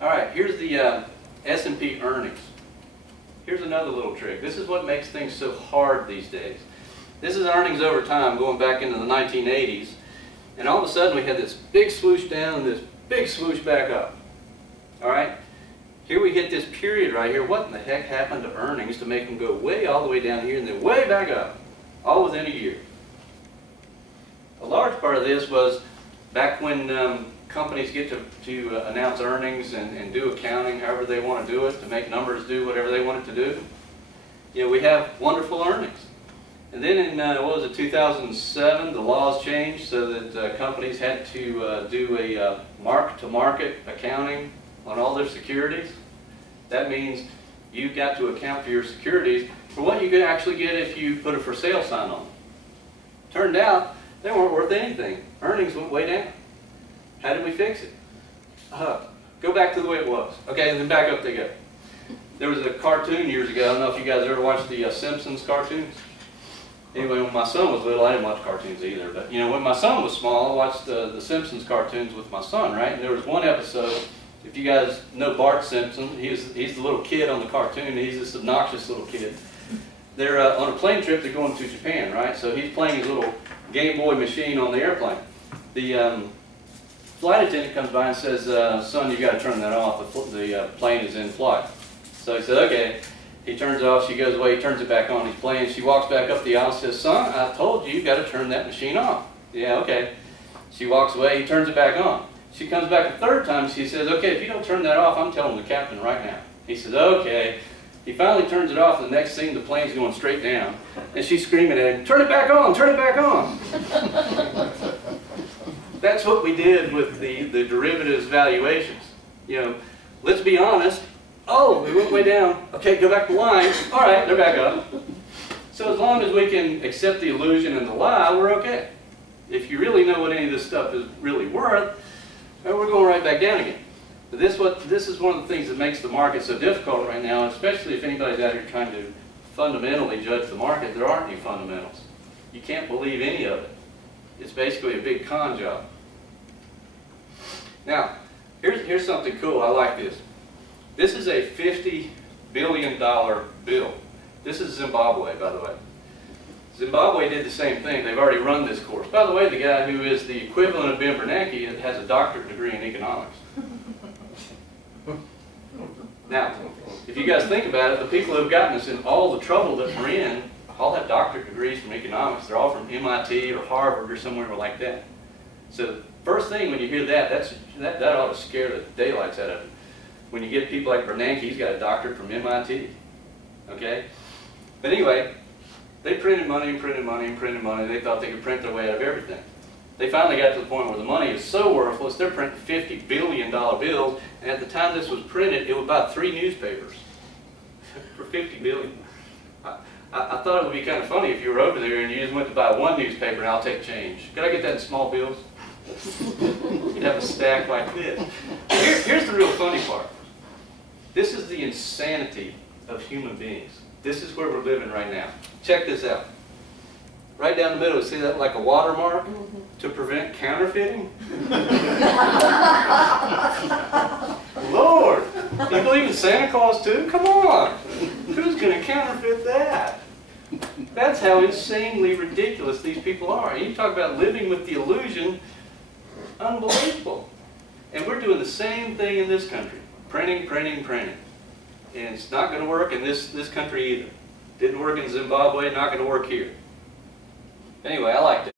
All right, here's the S&P earnings. Here's another little trick. This is what makes things so hard these days. This is earnings over time going back into the 1980s. And all of a sudden we had this big swoosh down and this big swoosh back up. All right? Here we hit this period right here. What in the heck happened to earnings to make them go way all the way down here and then way back up? All within a year. A large part of this was back when companies get to announce earnings and do accounting however they want to do it, to make numbers do whatever they want it to do. You know, we have wonderful earnings. And then in, what was it, 2007, the laws changed so that companies had to do a mark-to-market accounting on all their securities. That means you got to account for your securities for what you could actually get if you put a for sale sign on them. Turned out they weren't worth anything. Earnings went way down. How did we fix it? Go back to the way it was. Okay, and then back up they go. There was a cartoon years ago. I don't know if you guys ever watched the Simpsons cartoons. Anyway, when my son was little, I didn't watch cartoons either. But you know, when my son was small, I watched the Simpsons cartoons with my son, right? And there was one episode. If you guys know Bart Simpson, he's the little kid on the cartoon. He's this obnoxious little kid. They're on a plane trip. They're going to Japan, right? So he's playing his little Game Boy machine on the airplane. The flight attendant comes by and says, "Son, you got to turn that off. The plane is in flight." So he said, "Okay." He turns it off. She goes away. He turns it back on. He's playing. She walks back up the aisle and says, "Son, I told you, you got to turn that machine off." "Yeah, okay." She walks away. He turns it back on. She comes back a third time. She says, "Okay, if you don't turn that off, I'm telling the captain right now." He says, "Okay." He finally turns it off. The next thing, the plane's going straight down. And she's screaming at him, "Turn it back on! Turn it back on!" That's what we did with the derivatives valuations. You know, let's be honest. Oh, we went way down. Okay, go back to line. All right, they're back up. So as long as we can accept the illusion and the lie, we're okay. If you really know what any of this stuff is really worth, we're going right back down again. But this is one of the things that makes the market so difficult right now, especially if anybody's out here trying to fundamentally judge the market. There aren't any fundamentals. You can't believe any of it. It's basically a big con job. Now, here's something cool. I like this. This is a $50 billion bill. This is Zimbabwe, by the way. Zimbabwe did the same thing. They've already run this course. By the way, the guy who is the equivalent of Ben Bernanke has a doctorate degree in economics. Now, if you guys think about it, the people who have gotten us in all the trouble that we're in all have doctorate degrees from economics. They're all from MIT or Harvard or somewhere like that. So first thing when you hear that ought to scare the daylights out of you. When you get people like Bernanke, he's got a doctorate from MIT. Okay? But anyway, they printed money and printed money and printed money. They thought they could print their way out of everything. They finally got to the point where the money is so worthless, they're printing $50 billion bills, and at the time this was printed, it would buy 3 newspapers for $50 billion. I thought it would be kind of funny if you were over there and you just went to buy 1 newspaper and I'll take change. Could I get that in small bills? You'd have a stack like this. Here's the real funny part. This is the insanity of human beings. This is where we're living right now. Check this out. Right down the middle, see that like a watermark to prevent counterfeiting? Lord, you believe in Santa Claus too? Come on. Who's going to counterfeit that? That's how insanely ridiculous these people are. And you talk about living with the illusion, unbelievable. And we're doing the same thing in this country. Printing, printing, printing. And it's not going to work in this country either. Didn't work in Zimbabwe, not going to work here. Anyway, I liked it.